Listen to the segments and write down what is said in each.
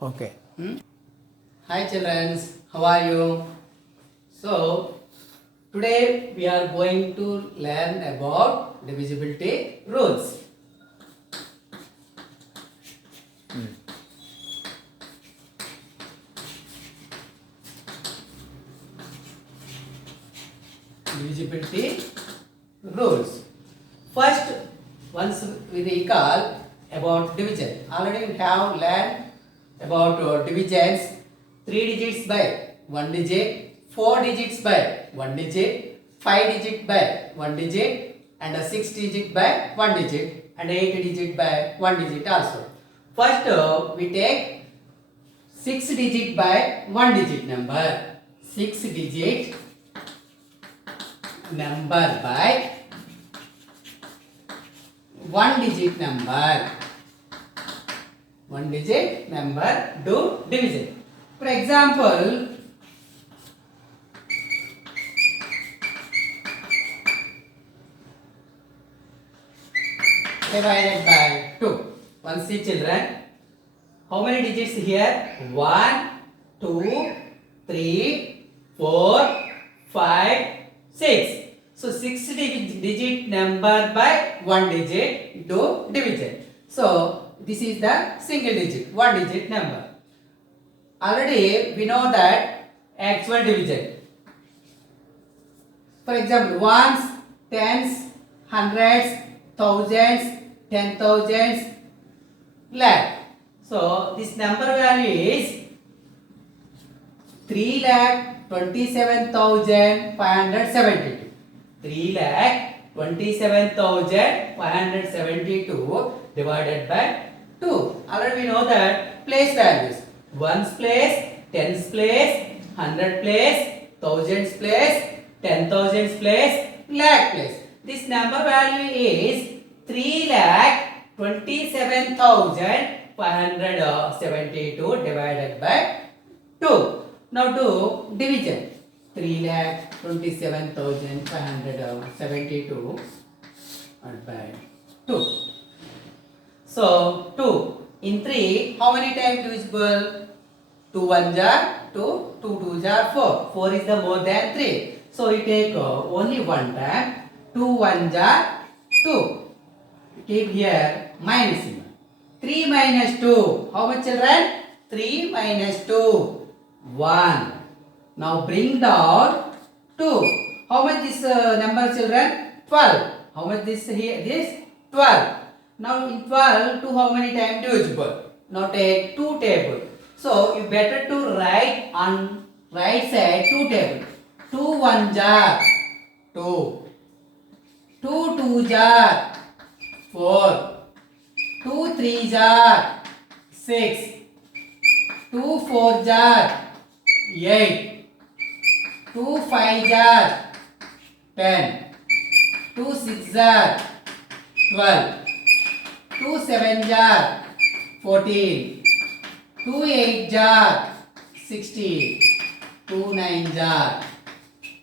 Okay. Hi children, how are you? So today we are going to learn about divisibility rules. Divisibility rules. First, once we recall about division. Already we have learned about divisions. 3 digits by 1 digit, 4 digits by 1 digit, 5 digit by 1 digit, and 6 digit by 1 digit, and 8 digit by 1 digit also. First, we take 6 digit by 1 digit number. 6 digit number by 1 digit number. 1 digit number do division. For example, divided by 2. Once see children, how many digits here? 1, 2, 3, 4, 5, 6. So 6 digit number by 1 digit do division. So this is the single digit, 1 digit number. Already we know that actual division. For example, ones, tens, hundreds, thousands, 10,000s, lakh. So this number value is 3,27,572. 3,27,572 divided by 2. Already we know that place values. Ones place, tens place, hundred place, thousands place, 10,000s place, lakh place. This number value is 3,27,572 divided by 2. Now do division. 3,27,572 by 2. So 2 in 3, how many times divisible? 2 1 jar 2, 2 2 jar 4. 4 is the more than 3. So you take only one time. 2 1 jar 2. Keep here minus symbol. 3 minus 2. How much children? 3 minus 2. 1. Now bring down 2. How much this number children? 12. How much this here? This 12. Now in 12, 2 how many times divisible? Now take 2 table. So you better to write on right side 2 table. 2 1 jar 2. 2 2 jar 4. 2 3 jar 6. 2 4 jar 8. 2 5 jar 10. 2 6 jar 12. 2 7 jar 14. 2 8 jar 16. 2 9 jar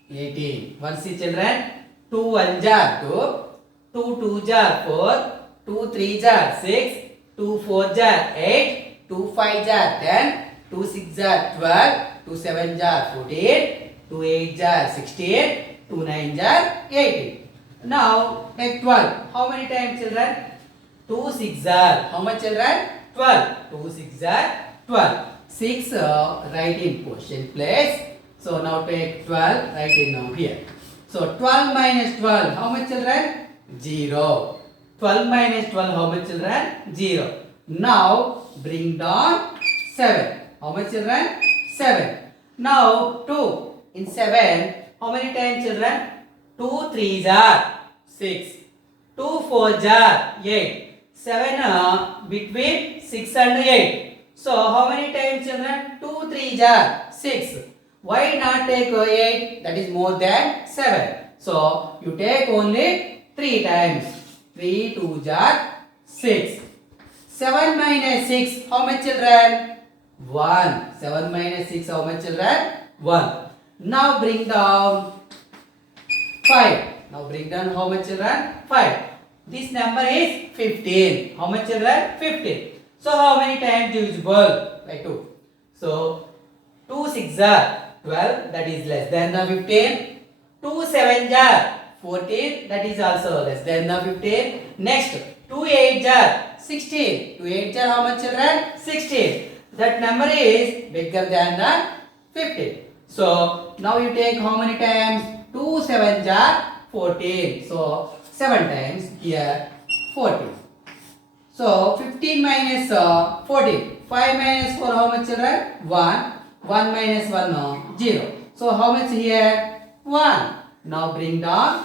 18. Once see children, 2 1 jar 2. 2 2 jar 4. 2 3 jar 6. 2 4 jar 8. 2 5 jar 10. 2 6 jar 12. 2 7 jar 14. 2 8 jar 16. 2 9 jar 18. Now take 12. How many times children? 2 6 jar. How much children? 12. 2 6 jar 12. 6 write in question place. So now take 12 write in now here. So 12 minus 12 how much children? 0. 12 minus 12 how much children? 0. Now bring down 7. How much children? 7. Now 2 in 7 how many times children? 2 3 jar 6. 2 4 jar 8. 7 between 6 and 8. So how many times children? 2 3 jar 6. Why not take 8? That is more than 7. So you take only 3 times. 3 2 jar 6. 7 minus 6 how much children? 1. 7 minus 6 how much children? 1. Now bring down 5. Now bring down how much children? 5. This number is 15. How much children? 15. So how many times divisible by 2? So 2 6 are 12, that is less than the 15. 2 7 are 14, that is also less than the 15. Next 2 8 are 16. 2 8 are how much, children? 16. That number is bigger than the 15. So now you take how many times? 2 7 are 14. So 7 times here 14. So 15 minus 14. 5 minus 4 how much, children? 1. 1 minus 1 no, 0. So how much here? 1. Now bring down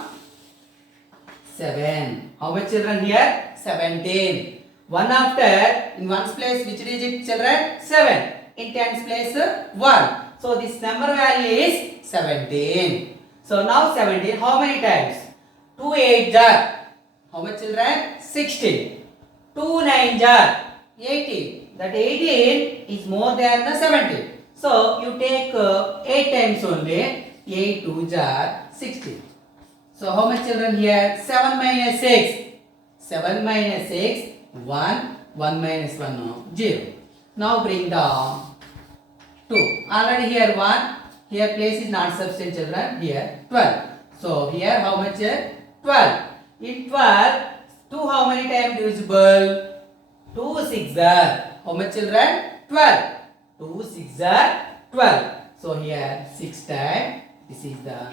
7. How much, children, here? 17. 1 after, in 1's place which digit, children? 7. In 10's place 1. So this number value is 17. So now 17 how many times? 2 8 are how much, children? 16. 2 9 are 18. That 18 is more than the 17. So you take 8 times only. 8 2 are 16. So how much, children, here? 7 minus 6. 7 minus 6, 1. 1 minus 1, no, 0. Now bring down 2. Already here 1. Here place is not substitute, children. Here 12. So here how much? 12. In 12, 2 how many times divisible? 2 6 are how much, children? 12. 2 6 are 12. So here 6 times. This is the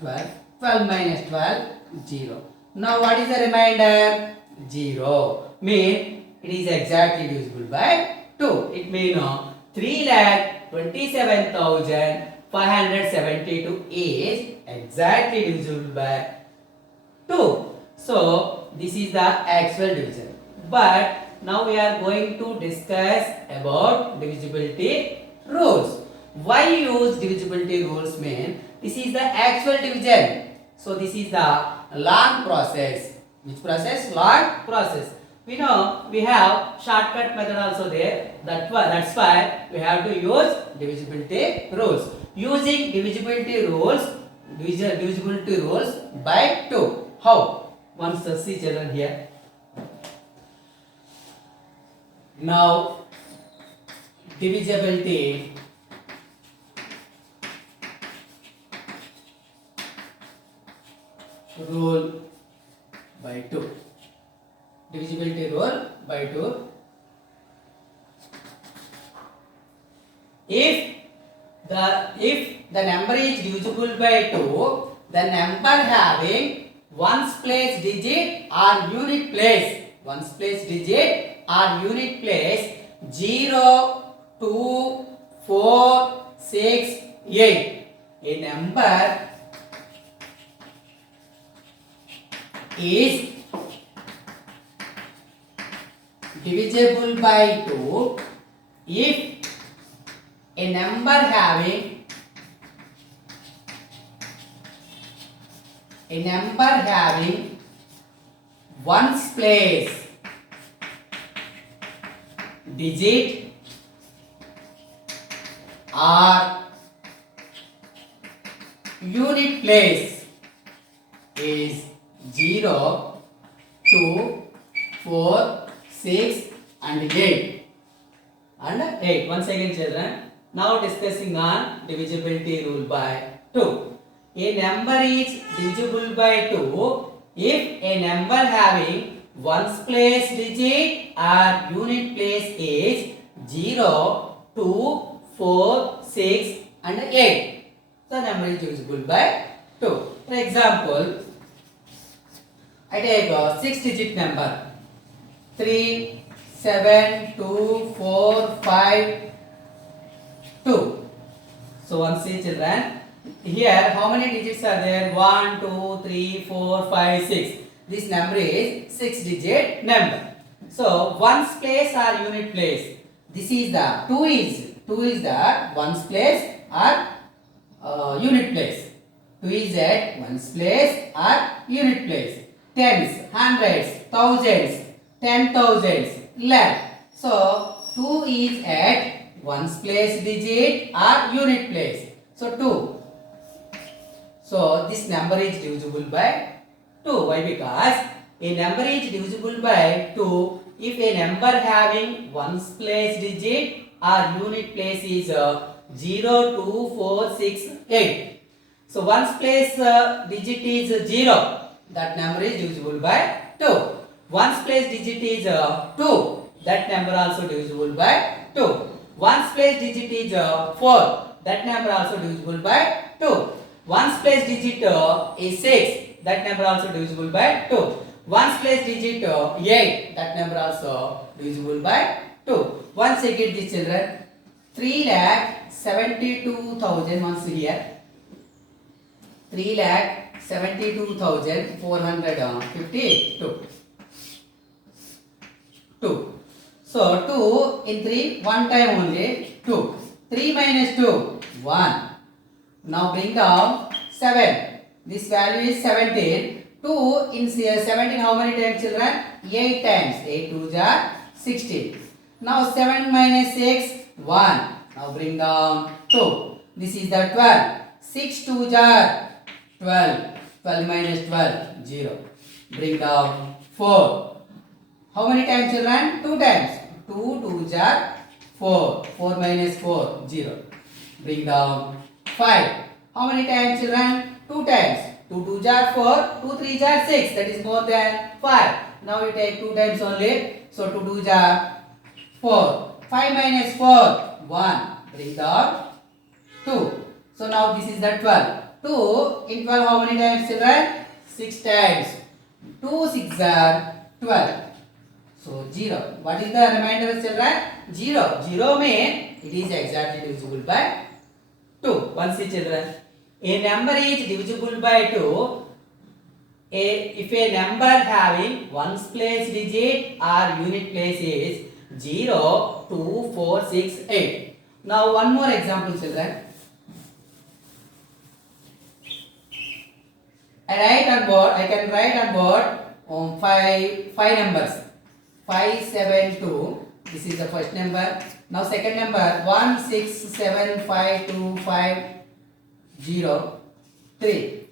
12. 12 minus 12, 0. Now what is the remainder? 0. Mean it is exactly divisible by 2. It means 3,27,572 is exactly divisible by 2. So this is the actual division. But now we are going to discuss about divisibility rules. Why use divisibility rules? Mean this is the actual division. So this is the long process. Which process? Long process. We know we have shortcut method also there. That's why we have to use divisibility rules. Using divisibility rules by 2. How? Once see, children, here. Now divisibility rule by 2. Divisibility rule by 2. If the number is divisible by 2, the number having ones place digit or unit place, ones place digit or unit place 0, 2, 4, 6, 8. A number is divisible by 2 if a number having ones place digit or unit place is 0, 2, 4, 6 and 8. And 8. Once again, children. Now discussing on divisibility rule by 2. A number is divisible by 2 if a number having ones place digit or unit place is 0, 2, 4, 6 and 8. The number is divisible by 2. For example, I take a 6-digit number 3, 7, 2, 4, 5, 2. So once see, children, here how many digits are there? 1, 2, 3, 4, 5, 6. This number is 6-digit number. So ones place or unit place. This is the 2 is the ones place or unit place. 2 is at ones place or unit place. Tens, hundreds, thousands, 10,000s, lakh. So 2 is at ones place digit or unit place. So 2. So this number is divisible by 2. Why? Because a number is divisible by 2 if a number having ones place digit or unit place is 0, 2, 4, 6, 8. So ones place digit is 0. That number is divisible by 2. Ones place digit is 2. That number also divisible by 2. Ones place digit is 4. That number also divisible by 2. Ones place digit is 6. That number also divisible by 2. Ones place digit 8. That number also divisible by 2. Once again, these children, 3,72,000 once here. 3,72,452. 2. So 2 in 3, one time only 2. 3 minus 2, 1. Now bring down 7. This value is 17. 2 in 17, how many times children? 8 times. 8 2s are 16. Now 7 minus 6, 1. Now bring down 2. This is the 12. 6 2s are 12. 12 minus 12, 0. Bring down 4. How many times children? 2 times. 2 2s are 4. 4 minus 4, 0. Bring down 5. How many times children? 2 times. 2 2s are 4. 2 3s are 6. That is more than 5. Now you take 2 times only. So 2 2s are 4. 5 minus 4, 1. Bring down 2. So now this is the 12. 2 in 12 how many times children? 6 times. 2 6 are 12. So 0. What is the remainder children? 0. 0 means it is exactly divisible by 2. Once see children. A number is divisible by 2 if a number having ones place digit or unit place is 0, 2, 4, 6, 8. Now one more example children. I can write on board five numbers. 5, 7, 2. This is the first number. Now second number 1, 6, 7, 5, 2, 5, 0, 3.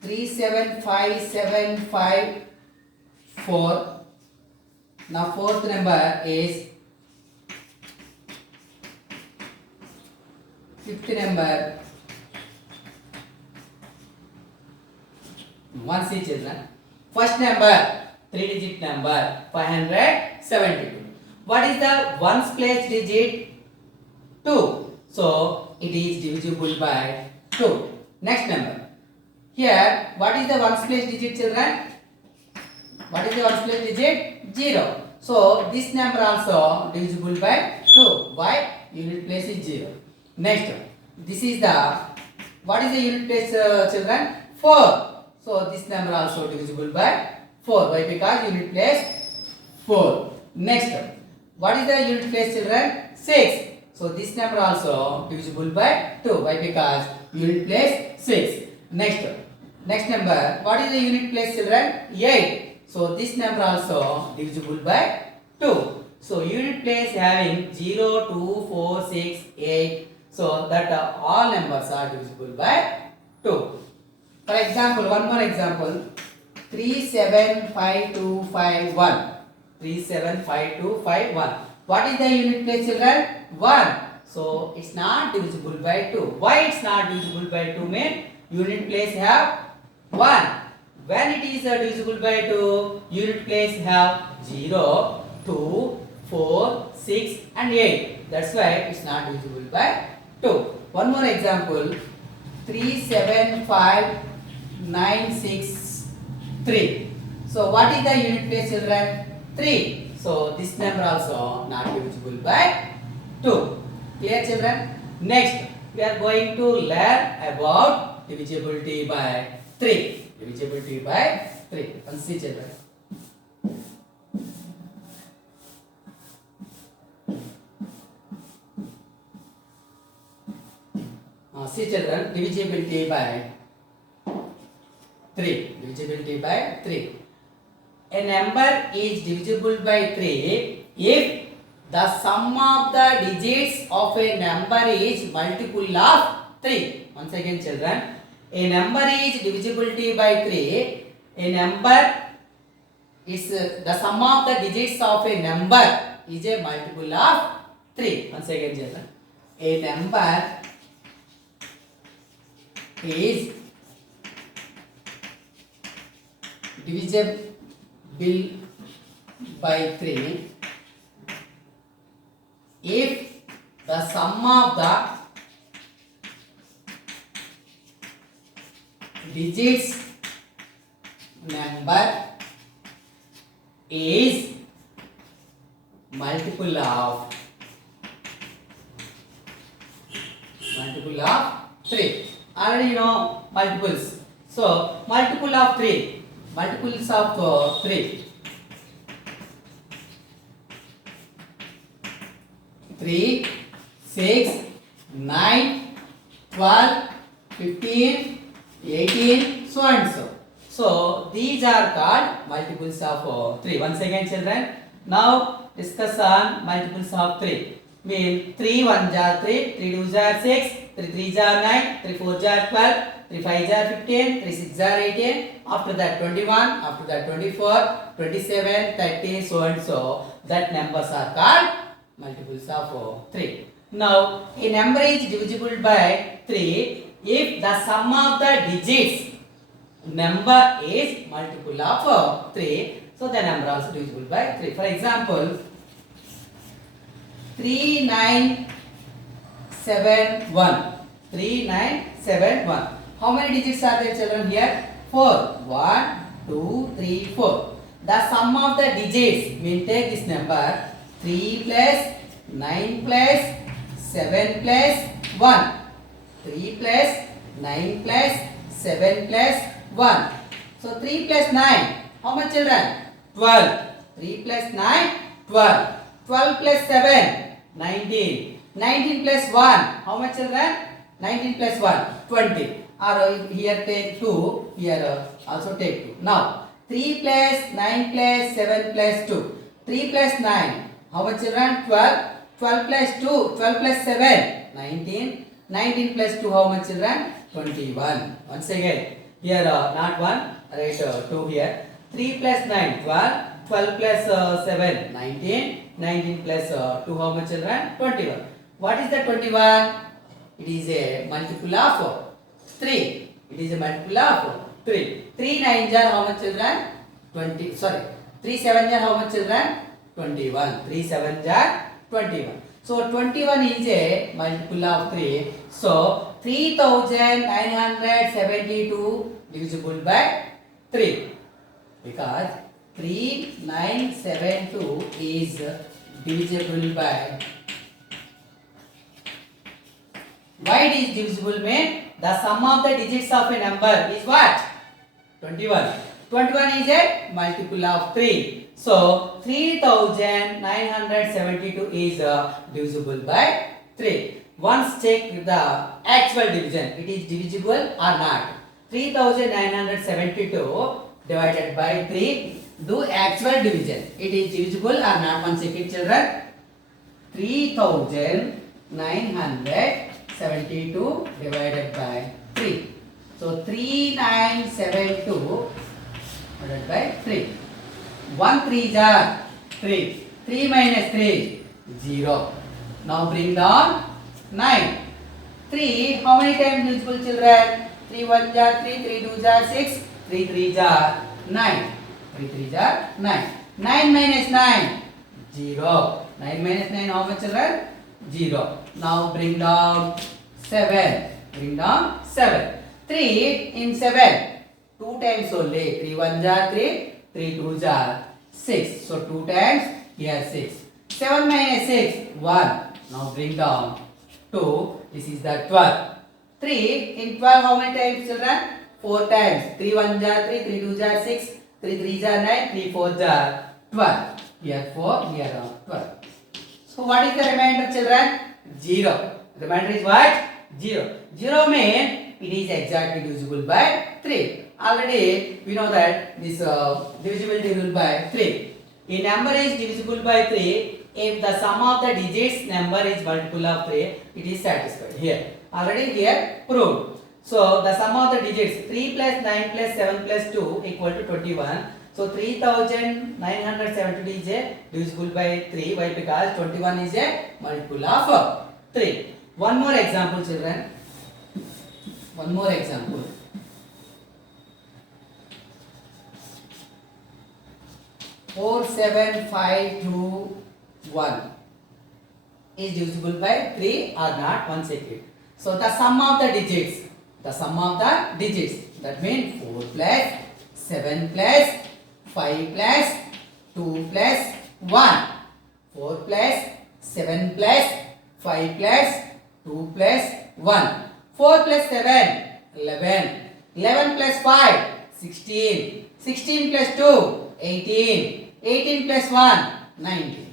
3, 7, 5, 7, 5, 4. Now fourth number is fifth number. One see children. First number 3-digit number 572. What is the ones place digit? 2. So it is divisible by 2. Next number. Here what is the ones place digit children? What is the ones place digit? 0. So this number also divisible by 2. Why? Unit place is 0. Next. This is the what is the unit place children? 4. So this number also divisible by 4. Why? Because unit place 4. Next, what is the unit place children? 6. So this number also divisible by 2. Why? Because unit place 6. Next number, what is the unit place children? 8. So this number also divisible by 2. So unit place having 0, 2, 4, 6, 8. So that all numbers are divisible by 2. For example, one more example. 3, 7, 5, 2, 5, 1. 3, 7, 5, 2, 5, 1. What is the unit place children? 1. So it's not divisible by 2. Why it's not divisible by 2 mean? Unit place have 1. When it is divisible by 2, unit place have 0, 2, 4, 6 and 8. That's why it's not divisible by 2. One more example. 3, 7, 5, 9, 6, 3. So what is the unit place children? 3. So this number also not divisible by 2. Clear children? Next we are going to learn about divisibility by 3. Divisibility by 3. Let's see children. See children, divisibility by 3. Divisibility by 3. A number is divisible by 3 if the sum of the digits of a number is multiple of 3. Once again children, a number is divisibility by 3. A number is the sum of the digits of a number is a multiple of 3. Once again, children. A number is divisible by 3 if the sum of the digits number is multiple of 3. Already you know multiples. So multiple of 3. Multiples of 3. 3, 6, 9, 12, 15, 18, so and so. So these are called multiples of 3. Once again, children, now discuss on multiples of 3. Mean 3 1 jar 3, 3 2 jar 6, 3 3 jar 9, 3 4 jar 12, 3 5 jar 15, 3 6 jar 18. After that 21, after that 24, 27, 30, so and so. That numbers are called multiples of 3. Now a number is divisible by 3 if the sum of the digits number is multiple of 3. So the number also divisible by 3. For example, 3971. 3971. How many digits are there, children, here? 4. 1, 2, 3, 4. The sum of the digits, mean take this number 3 plus 9 plus 7 plus 1. 3 plus 9 plus 7 plus 1. So 3 plus 9. How much, children? 12. 3 plus 9, 12. 12 plus 7, 19. 19 plus 1. How much, children? 19 plus 1, 20. Or here take 2. Here also take 2. Now 3 plus 9 plus 7 plus 2. 3 plus 9. How much, children? 12. 12 plus 2. 12 plus 7, 19. 19 plus 2. How much, children? 21. Once again. Here not 1. Write 2 here. 3 plus 9, 12. 12 plus 7, 19. 19 plus 2, how much, children? 21. What is the 21? It is a multiple of 3. It is a multiple of 3. 3 9s are how much, children? 20. Sorry. 3 7s are how much, children? 21. 3 7s are 21. So 21 is a multiple of 3. So 3972 divisible by 3. Because 3972 is divisible by, why it is divisible mean the sum of the digits of a number is what? 21. 21 is a multiple of 3. So 3972 is divisible by 3. Once check the actual division, it is divisible or not. 3972 divided by 3. Do actual division. It is divisible or not? One second, children. 3972 divided by 3. So 3972 divided by 3. 1 3s are 3. 3 minus 3, 0. Now bring down 9. 3, how many times divisible, children? 3 1s are 3, 3 2s are 6, 3 3s are 9. 3 3s are 9. 9 minus 9, 0. 9 minus 9, how much, children? 0. Now bring down 7. Bring down 7. 3 in 7. 2 times only. 3 1s are 3. 3 2s are 6. So 2 times, here 6. 7 minus 6, 1. Now bring down 2. This is the 12. 3 in 12, how many times, children? 4 times. 3 1s are 3. 3 2s are 6. 3 3s are 9. 3 4s are 12. Here 4, here 12. So what is the remainder, children? 0. Remainder is what? 0. 0 means it is exactly divisible by 3. Already we know that this divisible by 3. A number is divisible by 3 if the sum of the digits number is multiple of 3. It is satisfied here. Already here proved. So the sum of the digits 3 plus 9 plus 7 plus 2 equal to 21. So 3972 is a divisible by 3. Why? Because 21 is a multiple of 3. One more example, children. One more example. 47521 is divisible by 3 or not? Once again. So the sum of the digits. That means 4 plus 7 plus 5 plus 2 plus 1. 4 plus 7 plus 5 plus 2 plus 1. 4 plus 7, 11. 11 plus 5, 16. 16 plus 2, 18. 18 plus 1, 19.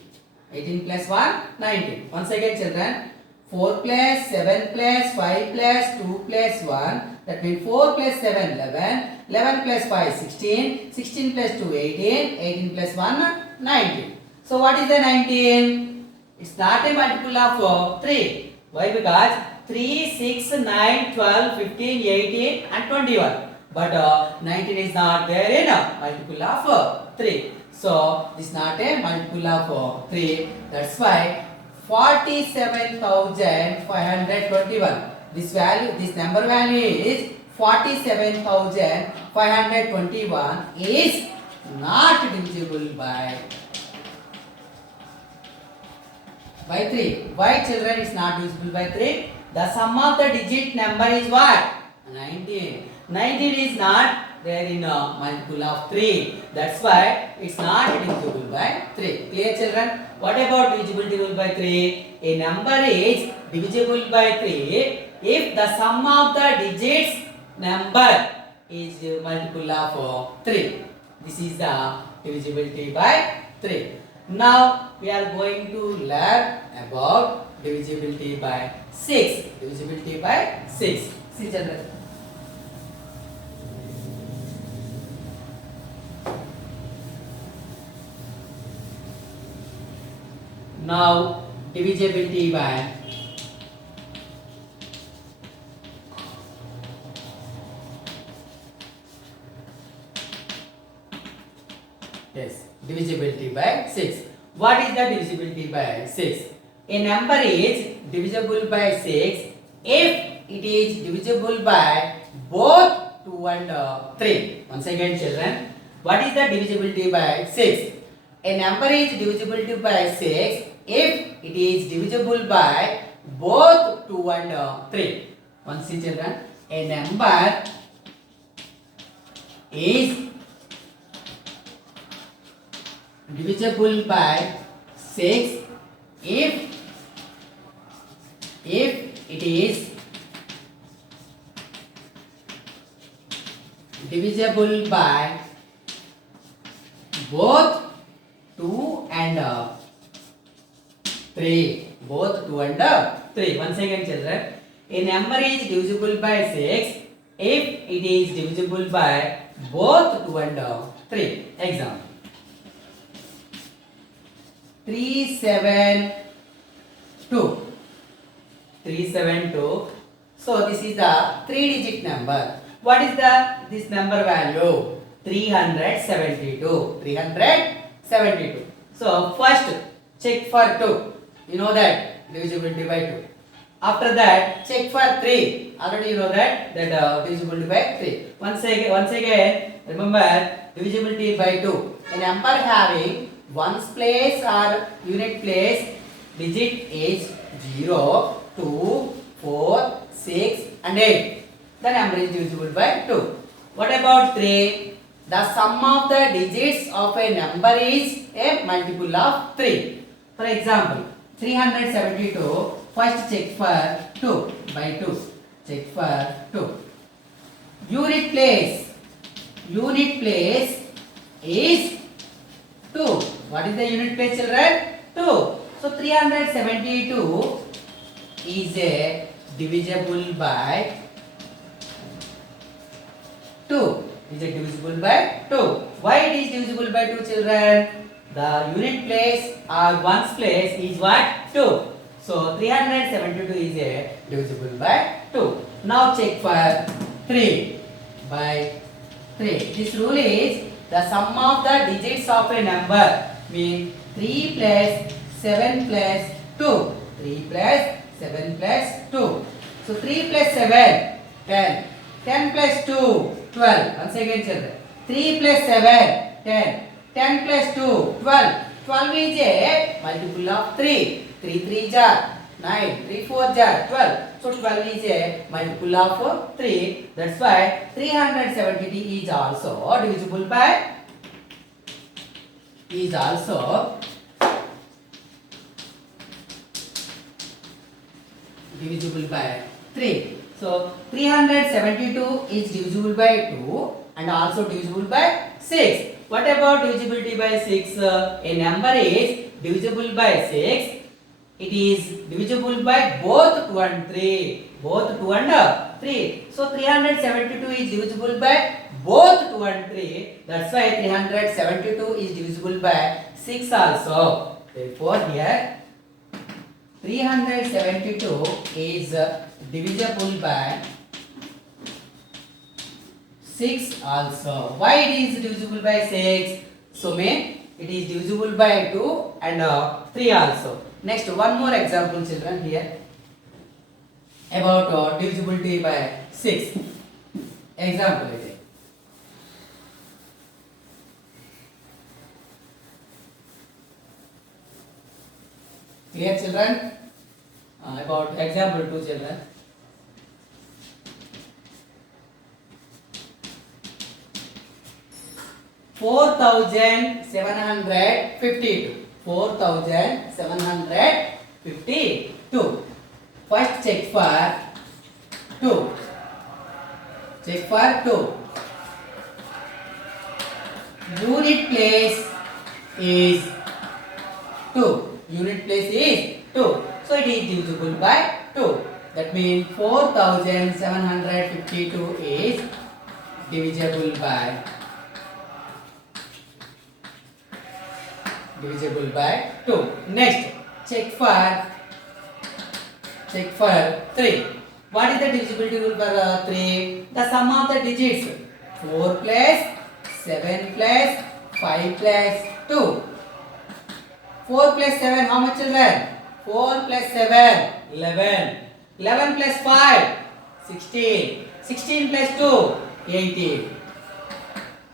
18 plus 1, 19. Once again, children. 4 plus 7 plus 5 plus 2 plus 1. That means 4 plus 7, 11. 11 plus 5, 16. 16 plus 2, 18. 18 plus 1, 19. So what is the 19? It's not a multiple of 3. Why? Because 3, 6, 9, 12, 15, 18 and 21. But 19 is not there in a multiple of 3. So this is not a multiple of 3. That's why 47,521. This number value is 47,521 is not divisible by 3. Why, children, is not divisible by 3? The sum of the digit number is what? 19. 19 is not there in a multiple of 3. That's why it's not divisible by 3. Clear, children? What about divisibility by 3? A number is divisible by 3 if the sum of the digits number is multiple of 3. This is the divisibility by 3. Now we are going to learn about divisibility by 6. Divisibility by 6. See, children. Now divisibility by 6. What is the divisibility by 6? A number is divisible by 6 if it is divisible by both 2 and 3. Once again, children, what is the divisibility by 6? A number is divisible by 6 if it is divisible by both 2 and 3. Once see, children, a number is divisible by 6 if it is divisible by both 2 and 3. Both 2 and 3. Once again, children, a number is divisible by 6 if it is divisible by both 2 and 3. Example. 372. 372. So this is the 3-digit number. What is this number value? 372. 372. So first check for 2. You know that divisibility by 2. After that check for 3. Already you know that divisibility by 3. Once again remember divisibility by 2. A number having ones place or unit place digit is 0, 2, 4, 6 and 8. The number is divisible by 2. What about 3? The sum of the digits of a number is a multiple of 3. For example, 372. First check for 2 by 2. Check for 2. Unit place is 2. What is the unit place, children? 2. So 372 is a divisible by 2. Is it divisible by 2? Why it is divisible by 2, children? The unit place or ones place is what? 2. So 372 is a divisible by 2. Now check for 3 by 3. This rule is The sum of the digits of a number means 3 plus 7 plus 2. 3 plus 7 plus 2. So 3 plus 7, 10. 10 plus 2, 12. Once again children. 3 plus 7, 10. 10 plus 2, 12. 12 is a multiple of 3. 3 3 jar 9. 3 4 jar 12. So 12 is a multiple of 3. That's why 370 is also divisible by 3. So 372 is divisible by 2 and also divisible by 6. What about divisibility by 6? A number is divisible by 6. It is divisible by both 2 and 3. Both 2 and 3. So 372 is divisible by both 2 and 3. That's why 372 is divisible by 6 also. Therefore here 372 is divisible by 6 also. Why it is divisible by 6? So it is divisible by 2 and 3 also. Next, one more example children here about divisibility by 6. Example is it. Clear children? About example 2 children. Four thousand 752. 4,752. First check for 2. Check for 2. Unit place is 2. Unit place is 2. So it is divisible by 2. That means 4,752 is divisible by 2. Next, check for 3. What is the divisibility rule for 3? The sum of the digits 4 plus 7 plus 5 plus 2. 4 plus 7, how much children? 4 plus 7, 11. 11 plus 5, 16. 16 plus 2, 18.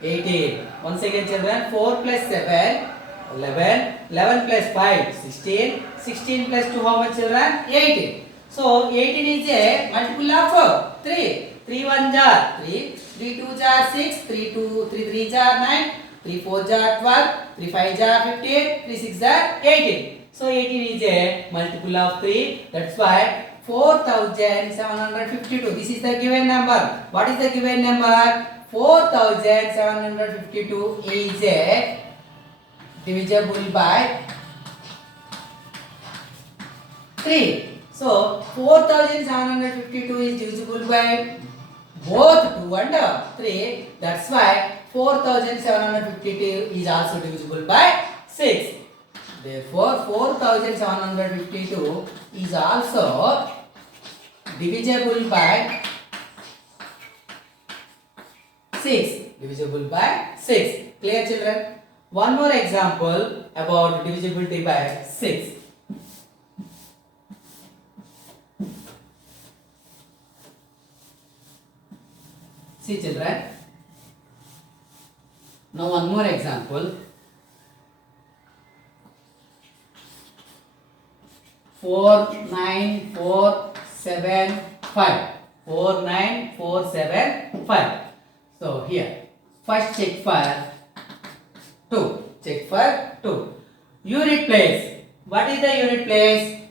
18. Once again children, 4 plus 7, 11. 11 plus 5, 16. 16 plus 2, how much children? 18. So 18 is a multiple of 3. 3 1 jar 3. 3 2 jar 6. 3 3 jar 9. 3 4 jar 12. 3 5 jar 15. 3 6 jar 18. So 18 is a multiple of 3. That's why 4,752. This is the given number. What is the given number? 4,752 is a divisible by 3. So 4,752 is divisible by both 2 and 3. That's why 4,752 is also divisible by 6. Therefore 4,752 is also divisible by 6. Divisible by 6. Clear children? One more example about divisibility by 6. See children. Now one more example. 49475. 49475. So here, first check for 2. Check for 2. Unit place. What is the unit place?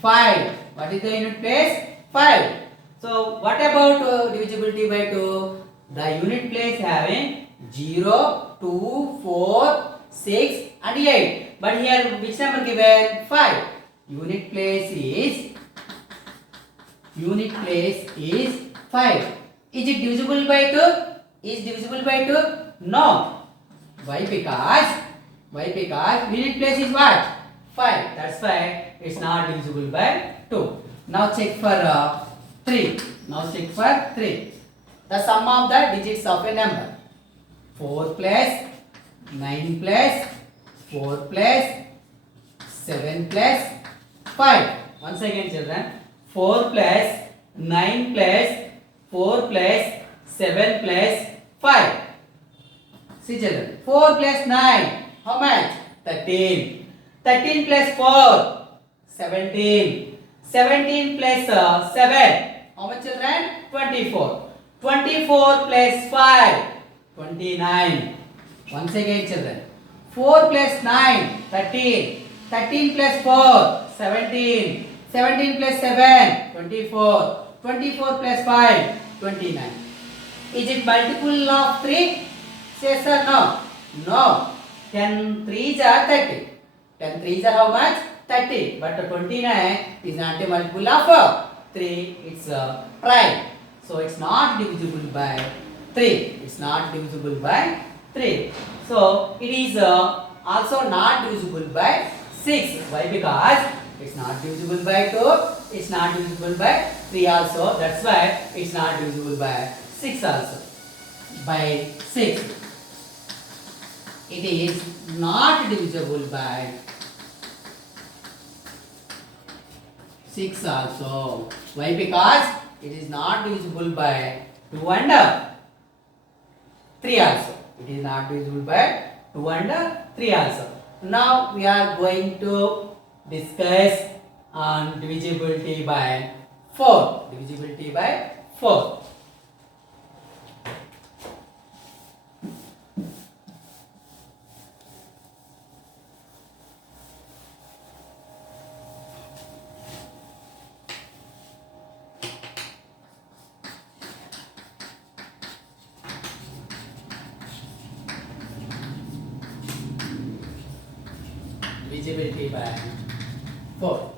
5. What is the unit place? 5. So what about divisibility by 2? The unit place having 0, 2, 4, 6 and 8. But here which number given? 5. Unit place is 5. Is it divisible by 2? Is divisible by 2? No. Why? Because unit place is what? 5. That's why it's not divisible by 2. Now check for 3. Now check for 3. The sum of the digits of a number. 4 plus 9 plus 4 plus 7 plus 5. Once again children, 4 plus 9 plus 4 plus 7 plus 5. See children, 4 plus 9, how much? 13. 13 plus 4, 17. 17 plus 7, how much children? 24. 24 plus 5, 29. Once again children, 4 plus 9, 13. 13 plus 4, 17. 17 plus 7, 24. 24 plus 5, 29. Is it multiple of 3? Yes or no? No. 10 3s are 30. 10 3s are how much? 30. But 29 is not a multiple of 3. It's a prime. So it's not divisible by 3. It's not divisible by 3. So it is also not divisible by 6. Why? Because it's not divisible by 2. It's not divisible by 3 also. That's why it's not divisible by 6 also. By 6. It is not divisible by 6 also. Why? Because it is not divisible by 2 and 3 also. It is not divisible by 2 and 3 also. Now we are going to discuss on divisibility by 4. Divisibility by 4. Divisibility by 4.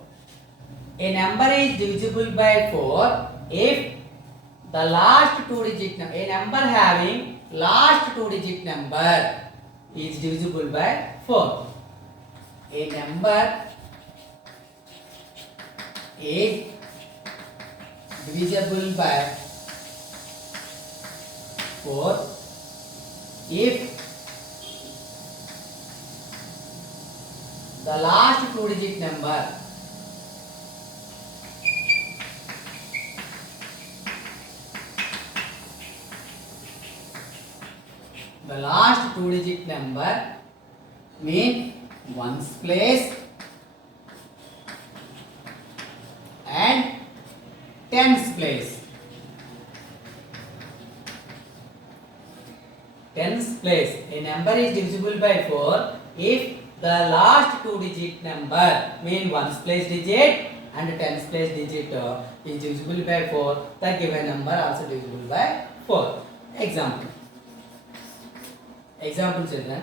A number is divisible by 4 if the last two digit number, a number having last two digit number is divisible by 4. A number is divisible by 4 if the last two digit number mean ones place and tens place. Tens place. A number is divisible by 4 if the last two digit number mean ones place digit and tens place digit is divisible by 4. The given number also divisible by 4. Example children.